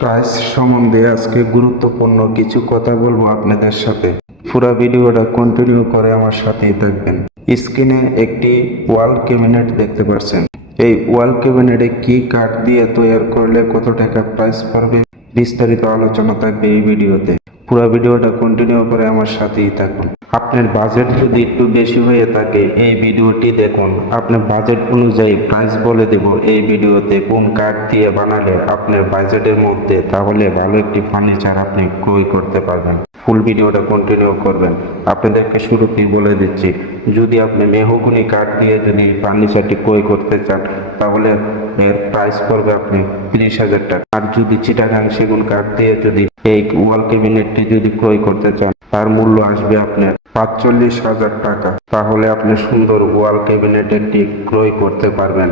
Price সম্বন্ধে আজকে গুরুত্বপূর্ণ কিছু কথা বলব আপনাদের সাথে। পুরো ভিডিওটা কন্টিনিউ করে আমার সাথেই থাকবেন। স্ক্রিনে একটি ওয়াল ক্যাবিনেট দেখতে পাচ্ছেন। এই ওয়াল ক্যাবিনেটে কি কাঠ দিয়ে তৈরি করলে কত টাকা প্রাইস পড়বে বিস্তারিত আলোচনা থাকবে এই ভিডিওতে। পুরো ভিডিওটা কন্টিনিউ করে আমার সাথেই থাকুন। আপনার বাজেট যদি একটু বেশি হয়ে থাকে, এই ভিডিওটি দেখুন। আপনার বাজেট অনুযায়ী প্রাইস বলে দেব। এই ভিডিওতে কোন কাঠ দিয়ে বানালে আপনার বাজেটের মধ্যে, তাহলে ভালো একটি ফার্নিচার আপনি ক্রয় করতে পারবেন। ফুল ভিডিওটা কন্টিনিউ করবেন। আপনাদেরকে শুরুতেই বলে দিচ্ছি, যদি আপনি মেহগুনি কাঠ দিয়ে যদি ফার্নিচারটি ক্রয় করতে চান, তাহলে এর প্রাইস পড়বে আপনি তিরিশ হাজার টাকা। আর যদি চিটাগাং সেগুন কাঠ দিয়ে যদি এই ওয়াল ক্যাবিনেটটি যদি ক্রয় করতে চান তার মূল্য আসবে আপনার পাঁচচল্লিশ হাজার টাকা। তাহলে আপনি সুন্দর ওয়াল ক্যাবিনেট একটি ক্রয় করতে পারবেন।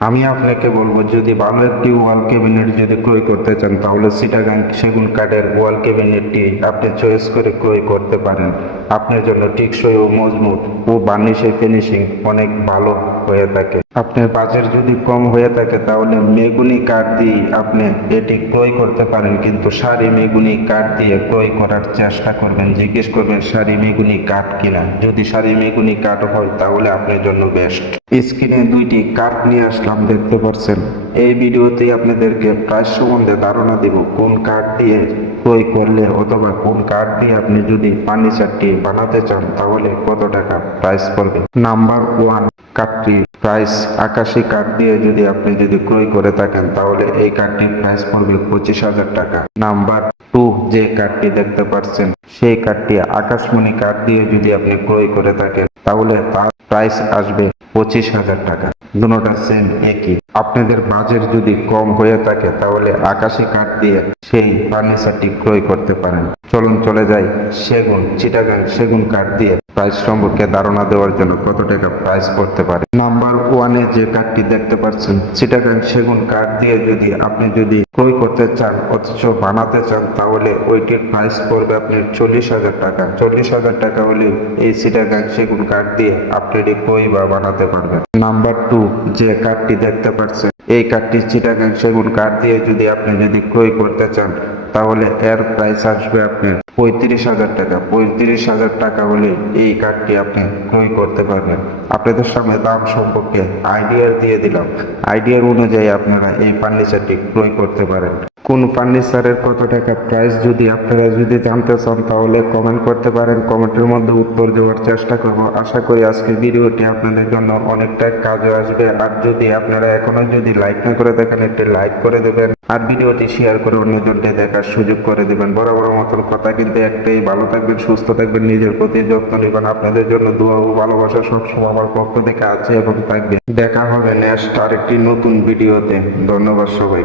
আমি আপনাকে বলব, যদি ভালো একটি ওয়াল ক্যাবিনেট যদি ক্রয় করতে চান, তাহলে সিটাগাং সেগুন কাঠের ওয়াল ক্যাবিনেটটি আপনি চয়েস করে ক্রয় করতে পারেন। আপনার জন্য টিকসই ও মজবুত ও বার্নিশের ফিনিশিং অনেক ভালো। হয়ে থাকে। আপনার বাজেট যদি কম হয়ে থাকে, তাহলে মেগুনি কাঠ দিয়ে আপনি এটি ক্রয় করতে পারেন। কিন্তু শাড়ি মেগুনি কাঠ দিয়ে ক্রয় করার চেষ্টা করবেন। জিজ্ঞেস করবেন শাড়ি মেগুনি কাঠ কিনা? যদি শাড়ি মেগুনি কাঠ হয়, তাহলে আপনার জন্য বেস্ট। স্ক্রিনে দুইটি কাঠ নিয়ে আসলাম, দেখতে পাচ্ছেন। এই ভিডিওতে আপনাদেরকে প্রাইস সম্বন্ধে ধারণা দিব, কোন কাঠ দিয়ে ক্রয় করলে অথবা কোন কাঠ দিয়ে আপনি যদি ফার্নিচারটি বানাতে চান, তাহলে কত টাকা প্রাইস পড়বে? নাম্বার ওয়ান কাঠটি প্রাইস আকাশি কাঠ দিয়ে যদি আপনি যদি ক্রয় করে থাকেন, তাহলে এই কাঠটির প্রাইস পড়বে পঁচিশ হাজার টাকা। নাম্বার টু যে কাঠটি দেখতে পাচ্ছেন, সেই কাঠটি আকাশমণি কাঠ দিয়ে যদি আপনি ক্রয় করে থাকেন, তাহলে তার প্রাইস আসবে পঁচিশ হাজার টাকা। দুটোটা সেম একই। আপনাদের বাজেট যদি কম হয়ে থাকে, তাহলে আকাশি কাঠ দিয়ে সেই ফার্নিচারটি ক্রয় করতে পারেন। চলুন চলে যাই সেগুন, চিটাগাং সেগুন কাঠ দিয়ে। প্রাইস সম্পর্কে ধারণা দেওয়ার জন্য কত টাকা প্রাইস পড়তে পারে? নাম্বার ওয়ানে যে কার্ডটি দেখতে পাচ্ছেন চিটাগাং সেগুন কার্ড দিয়ে যদি আপনি যদি ক্রয় করতে চান, অথচ বানাতে চান, তাহলে ওইটির প্রাইস পড়বে আপনার চল্লিশ হাজার টাকা। চল্লিশ হাজার টাকা হলে এই চিটাগাং সেগুন কার্ড দিয়ে আপনি এটি ক্রয় বা বানাতে পারবেন। নাম্বার টু যে কার্ডটি দেখতে পাচ্ছেন, এই কাঠটি চিটাগাং সেগুন কার্ড দিয়ে যদি আপনি যদি ক্রয় করতে চান, তাহলে এর প্রাইস আসবে আপনার পঁয়ত্রিশ হাজার টাকা। পঁয়ত্রিশ হাজার টাকা হলে এই কার্ডটি আপনি ক্রয় করতে পারবেন। আপনাদের সামনে দাম সম্পর্কে আইডিয়া দিয়ে দিলাম। আইডিয়ার অনুযায়ী আপনারা এই ফার্নিচারটি ক্রয় করতে পারেন। কোন ফার্নিচারের কত টাকা প্রাইস যদি আপনারা যদি জানতে চান, তাহলে কমেন্ট করতে পারেন। কমেন্টের মধ্যে উত্তর দেওয়ার চেষ্টা করব। আশা করি আজকে ভিডিওটি আপনাদের জন্য অনেকটা কাজে আসবে। আর যদি আপনারা এখনও যদি লাইক না করে দেখেন একটি লাইক করে দেবেন। আর ভিডিওটি শেয়ার করে অন্যজনকে দেখার সুযোগ করে দেবেন। বড় বড় মতন কথা কিন্তু একটাই। ভালো থাকবেন, সুস্থ থাকবেন, নিজের প্রতি যত্ন নেবেন। আপনাদের জন্য দোয়া ও ভালোবাসা সবসময় আমার পক্ষ থেকে আছে এবং থাকবে। দেখা হবে নেক্সট আরেকটি নতুন ভিডিওতে। ধন্যবাদ সবাই